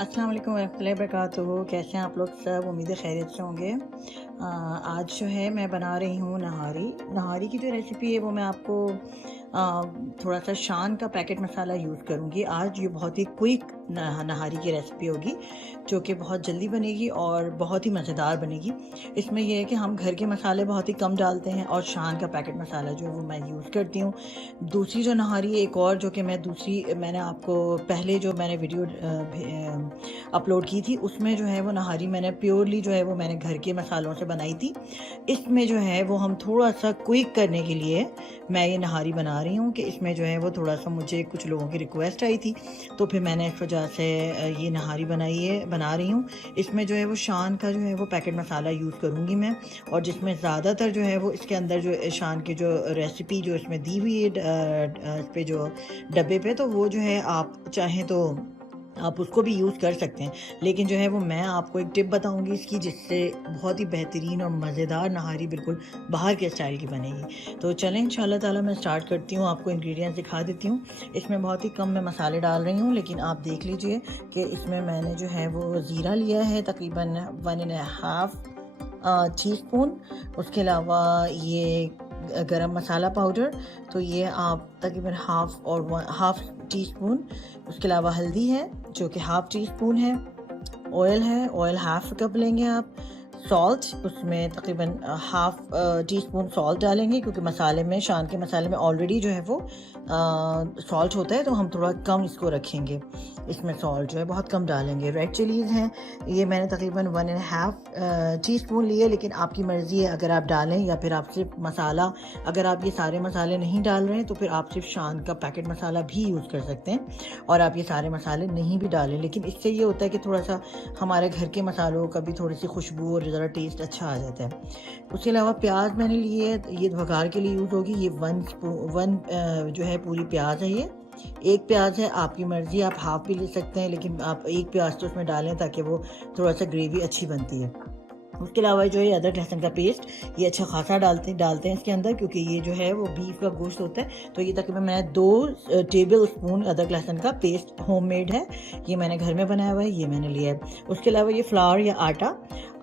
अस्सलाम वालेकुम वरहमतुल्लाहि वबरकातुहू। कैसे हैं आप लोग सब? उम्मीद है खैरियत से होंगे। आज जो है मैं बना रही हूँ नहारी की जो रेसिपी है वो मैं आपको थोड़ा सा शान का पैकेट मसाला यूज़ करूँगी। आज ये बहुत ही क्विक नहारी की रेसिपी होगी जो कि बहुत जल्दी बनेगी और बहुत ही मज़ेदार बनेगी। इसमें यह है कि हम घर के मसाले बहुत ही कम डालते हैं और शान का पैकेट मसाला जो है वो मैं यूज़ करती हूँ। दूसरी जो नहारी एक और जो कि मैंने आपको पहले जो मैंने वीडियो अपलोड की थी उसमें जो है वो नहारी मैंने प्योरली जो है वो मैंने घर के मसालों से बनाई थी। इसमें जो है वो हम थोड़ा सा क्विक करने के लिए मैं ये नहारी बना रही हूँ कि इसमें जो है वो थोड़ा सा मुझे कुछ लोगों की रिक्वेस्ट आई थी, तो फिर मैंने इस वजह से ये नहारी बना रही हूँ। इसमें जो है वो शान का जो है वो पैकेट मसाला यूज़ करूँगी मैं, और जिसमें ज़्यादातर जो है वो इसके अंदर जो शान की जो रेसिपी जो इसमें दी हुई है इस पे जो डब्बे पे, तो वो जो है आप चाहें तो आप उसको भी यूज़ कर सकते हैं। लेकिन जो है वो मैं आपको एक टिप बताऊंगी इसकी, जिससे बहुत ही बेहतरीन और मज़ेदार नहारी बिल्कुल बाहर के स्टाइल की बनेगी। तो चलें इंशाल्लाह ताला मैं स्टार्ट करती हूँ, आपको इंग्रेडिएंट्स दिखा देती हूँ। इसमें बहुत ही कम मैं मसाले डाल रही हूँ, लेकिन आप देख लीजिए कि इसमें मैंने जो है वो ज़ीरा लिया है तकरीबन 1.5 टी स्पून। उसके अलावा ये गरम मसाला पाउडर, तो ये आप तकरीबन हाफ टी स्पून। उसके अलावा हल्दी है जो कि हाफ टी स्पून है। ऑयल हाफ कप लेंगे आप। सॉल्ट, उसमें तकरीबन हाफ टी स्पून सॉल्ट डालेंगे, क्योंकि मसाले में शान के मसाले में ऑलरेडी जो है वो सॉल्ट होता है, तो हम थोड़ा कम इसको रखेंगे। इसमें सॉल्ट जो है बहुत कम डालेंगे। रेड चिलीज़ हैं, ये मैंने तकरीबन 1.5 टी स्पून लिए, लेकिन आपकी मर्ज़ी है अगर आप डालें या फिर आप सिर्फ मसाला, अगर आप ये सारे मसाले नहीं डाल रहे हैं तो फिर आप सिर्फ शान का पैकेट मसाला भी यूज़ कर सकते हैं और आप ये सारे मसाले नहीं भी डालें। लेकिन इससे ये होता है कि थोड़ा सा हमारे घर के मसालों का भी थोड़ी सी खुशबू और ज़रा टेस्ट अच्छा आ जाता है। उसके अलावा प्याज मैंने लिए है, ये वघार के लिए यूज़ होगी। ये वन जो है पूरी प्याज है। ये एक प्याज है, आपकी मर्ज़ी, आप हाफ भी ले सकते हैं, लेकिन आप एक प्याज तो उसमें डालें ताकि वो थोड़ा सा ग्रेवी अच्छी बनती है। उसके अलावा जो है अदरक लहसुन का पेस्ट, ये अच्छा खासा डालते हैं इसके अंदर, क्योंकि ये जो है वो बीफ का गोश्त होता है। तो ये तकरीबन मैंने 2 टेबल स्पून अदरक लहसुन का पेस्ट होममेड है, ये मैंने घर में बनाया हुआ है, ये मैंने लिया है। उसके अलावा ये फ्लावर या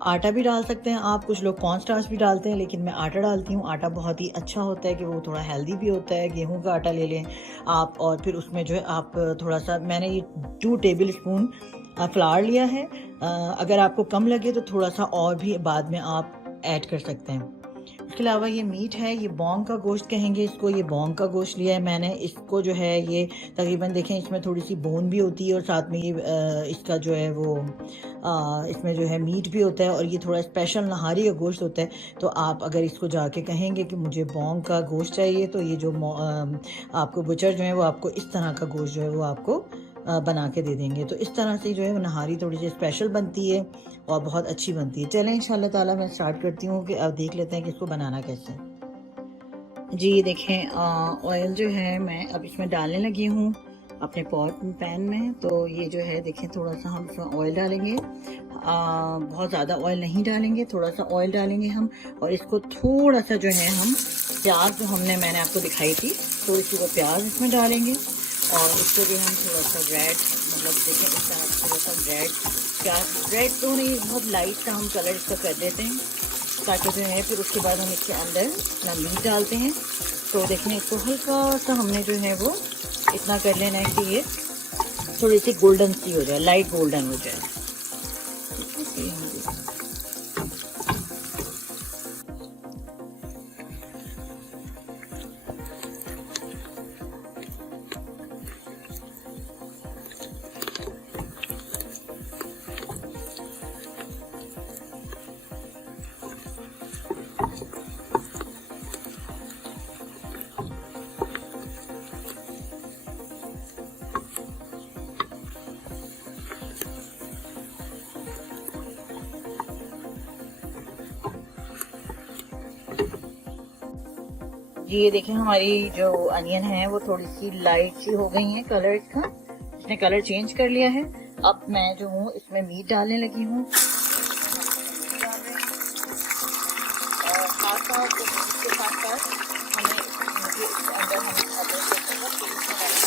आटा भी डाल सकते हैं आप, कुछ लोग कॉर्न स्टार्च भी डालते हैं, लेकिन मैं आटा डालती हूँ। आटा बहुत ही अच्छा होता है कि वो थोड़ा हेल्दी भी होता है। गेहूं का आटा ले लें आप, और फिर उसमें जो है आप थोड़ा सा, मैंने ये 2 टेबल स्पून फ्लावर लिया है। अगर आपको कम लगे तो थोड़ा सा और भी बाद में आप ऐड कर सकते हैं। उसके अलावा ये मीट है, ये बॉन्ग का गोश्त कहेंगे इसको, ये बॉन्ग का गोश्त लिया है मैंने। इसको जो है ये तकरीबन देखें इसमें थोड़ी सी बोन भी होती है, और साथ में ये इसका जो है वो इसमें जो है मीट भी होता है, और ये थोड़ा स्पेशल नहारी का गोश्त होता है। तो आप अगर इसको जाके कहेंगे कि मुझे बॉन्ग का गोश्त चाहिए, तो ये जो आपको बुचर जो है वो आपको इस तरह का गोश्त जो है वो आपको बना के दे देंगे। तो इस तरह से जो है वो नहारी थोड़ी सी स्पेशल बनती है और बहुत अच्छी बनती है। चलें इंशाल्लाह ताला मैं स्टार्ट करती हूँ कि अब देख लेते हैं कि इसको बनाना कैसे है। जी देखें, ऑयल जो है मैं अब इसमें डालने लगी हूँ अपने पैन में। तो ये जो है देखें, थोड़ा सा हम इसमें ऑयल डालेंगे, बहुत ज़्यादा ऑयल नहीं डालेंगे, थोड़ा सा ऑयल डालेंगे हम। और इसको थोड़ा सा जो है हम प्याज जो मैंने आपको दिखाई थी, थोड़ी सी वो प्याज इसमें डालेंगे, और इसको भी हम थोड़ा सा रेड, मतलब देखें इस तरह थोड़ा सा रेड तो नहीं, बहुत लाइट सा हम कलर इसका कर देते हैं, ताकि जो है फिर उसके बाद हम इसके अंदर अपना मीट डालते हैं। तो देखें इसको हल्का सा हमने जो है वो इतना कर लेना है कि ये थोड़ी सी गोल्डन सी हो जाए, लाइट गोल्डन हो जाए। जी ये देखें हमारी जो अनियन है वो थोड़ी सी लाइट सी हो गई है, कलर इसका, इसने कलर चेंज कर लिया है। अब मैं जो हूँ इसमें मीट डालने लगी हूँ, और साथ साथ मीट के साथ साथ हमें इसके अंदर हम अदरक लहसुन का पेस्ट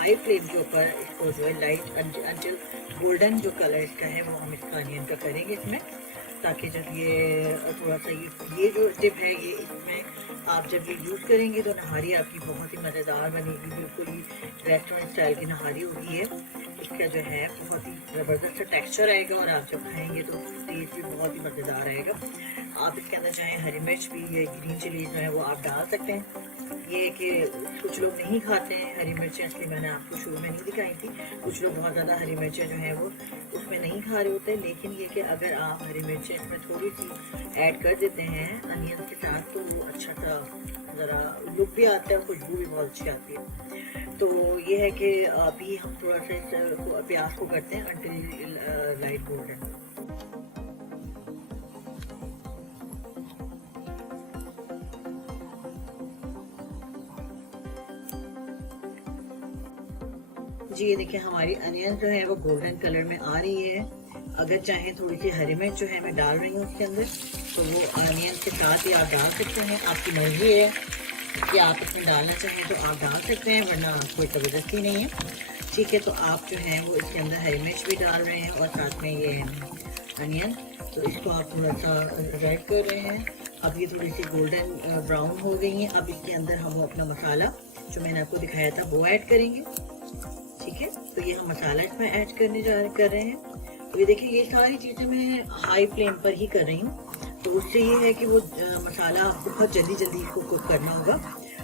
हाई फ्लेम के ऊपर इसको जो है लाइट अंटिल गोल्डन जो कलर इसका है वो हम इसका अनियन का करेंगे इसमें, ताकि जब ये थोड़ा सा ये जो टिप है ये इसमें आप जब ये यूज़ करेंगे तो नहारी आपकी बहुत ही मज़ेदार बनेगी, बिल्कुल ही रेस्टोरेंट स्टाइल की नहारी होगी है। इसका जो है बहुत ही ज़बरदस्त टेक्सचर आएगा और आप जब खाएंगे तो टेस्ट भी बहुत ही मज़ेदार आएगा। आप इसके अंदर चाहे हरी मिर्च भी या ग्रीन चिली जो है वो आप डाल सकते हैं। ये है कि कुछ लोग नहीं खाते हैं हरी मिर्चें, इसलिए मैंने आपको शुरू में नहीं दिखाई थी। कुछ लोग बहुत ज़्यादा हरी मिर्चें जो हैं वो उसमें नहीं खा रहे होते, लेकिन ये कि अगर आप हरी मिर्चें इसमें थोड़ी सी ऐड कर देते हैं अनियन के साथ तो वो अच्छा सा ज़रा लुक भी आता है और खुशबू भी बहुत अच्छी आती है। तो ये है कि अभी हम थोड़ा सा इस प्याज को करते हैं अंटिल लाइट गोल्डन। जी ये देखिए हमारी अनियन जो है वो गोल्डन कलर में आ रही है। अगर चाहें थोड़ी सी हरी मिर्च जो है मैं डाल रही हूँ उसके अंदर, तो वो अनियन के साथ ही आप डाल सकते हैं, आपकी मर्जी है कि आप इसमें डालना चाहें तो आप डाल सकते हैं, वरना कोई ज़बरदस्ती नहीं है। ठीक है, तो आप जो है वो इसके अंदर हरी मिर्च भी डाल रहे हैं और साथ में ये अनियन, तो इसको आप थोड़ा सा रेड कर रहे हैं। अब ये थोड़ी सी गोल्डन ब्राउन हो गई हैं। अब इसके अंदर हम अपना मसाला जो मैंने आपको दिखाया था वो ऐड करेंगे। ठीक है, तो ये हम मसाला इसमें ऐड कर रहे हैं। तो ये देखिए ये सारी चीज़ें मैं हाई फ्लेम पर ही कर रही हूँ, तो उससे ये है कि वो मसाला बहुत जल्दी इसको कुक करना होगा।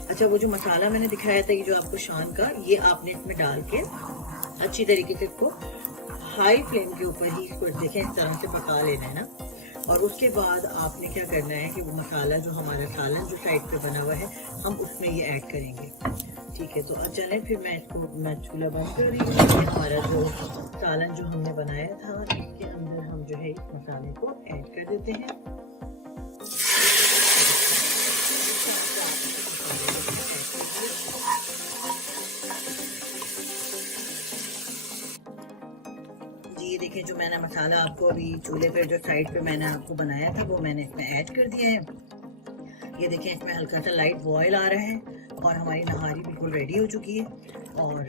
अच्छा, वो जो मसाला मैंने दिखाया था ये जो आपको शान का, ये आपने इसमें डाल के अच्छी तरीके से इसको हाई फ्लेम के ऊपर ही इसको देखें इस तरह से पका लेना है ना। और उसके बाद आपने क्या करना है कि वो मसाला जो हमारा सालन जो साइड पे बना हुआ है हम उसमें ये ऐड करेंगे। ठीक है, तो चलें फिर मैं चूल्हा बंद कर रही हूँ। हमारा जो सालन जो हमने बनाया था इसके अंदर हम जो है इस मसाले को ऐड कर देते हैं। ये देखें जो मैंने मसाला आपको अभी चूल्हे पर जो साइड पे मैंने आपको बनाया था वो मैंने इसमें ऐड कर दिया है। ये देखें इसमें हल्का सा लाइट बॉयल आ रहा है और हमारी नहारी बिल्कुल रेडी हो चुकी है। और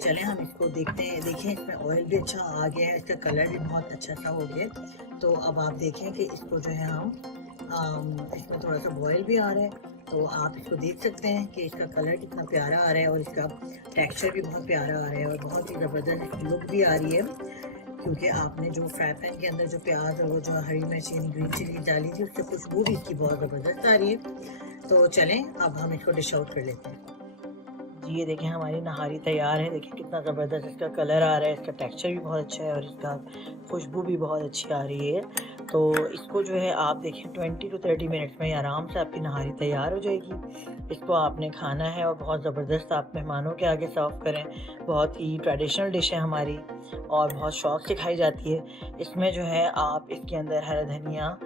चलें हम इसको देखते हैं। देखें इसमें ऑयल भी अच्छा आ गया है, इसका कलर भी बहुत अच्छा सा हो गया। तो अब आप देखें कि इसको जो है हम इसमें थोड़ा सा बॉयल भी आ रहा है, तो आप इसको देख सकते हैं कि इसका कलर कितना प्यारा आ रहा है और इसका टेक्सचर भी बहुत प्यारा आ रहा है और बहुत ही ज़बरदस्त लुक भी आ रही है, क्योंकि आपने जो फ्राई पैन के अंदर जो प्याज और वो जो हरी मिर्च यानी ग्रीन चिली डाली थी उससे खुशबू भी इसकी बहुत ज़बरदस्त आ रही है। तो चलें अब हम इसको डिश आउट कर लेते हैं। जी ये देखें हमारी नहारी तैयार है। देखिए कितना ज़बरदस्त इसका कलर आ रहा है, इसका टेक्सचर भी बहुत अच्छा है और इसका खुशबू भी बहुत अच्छी आ रही है। तो इसको जो है आप देखें 20 to 30 मिनट्स में आराम से आपकी नहारी तैयार हो जाएगी। इसको आपने खाना है और बहुत ज़बरदस्त आप मेहमानों के आगे सर्व करें। बहुत ही ट्रेडिशनल डिश है हमारी और बहुत शौक़ से खाई जाती है। इसमें जो है आप इसके अंदर हरा धनिया,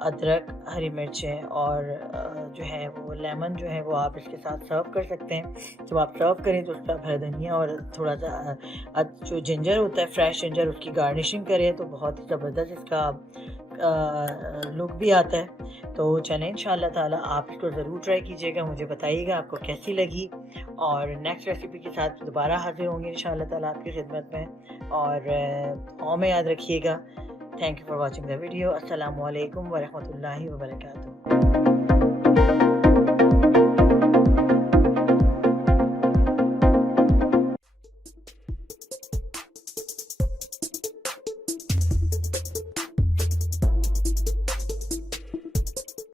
अदरक, हरी मिर्चें और जो है वो लेमन जो है वो आप इसके साथ सर्व कर सकते हैं। जब आप सर्व करें तो उसका हरा धनिया और थोड़ा सा जो जिंजर होता है फ्रेश जिंजर उसकी गार्निशिंग करें तो बहुत ही ज़बरदस्त इसका लुक भी आता है। तो चलें इंशाअल्लाह ताला आप इसको ज़रूर ट्राई कीजिएगा, मुझे बताइएगा आपको कैसी लगी और नेक्स्ट रेसिपी के साथ दोबारा हाजिर होंगे इंशाअल्लाह ताला आपकी खिदमत में। और में याद रखिएगा। Thank you for watching the video. Assalamu alaikum wa rahmatullahi wa barakatuh.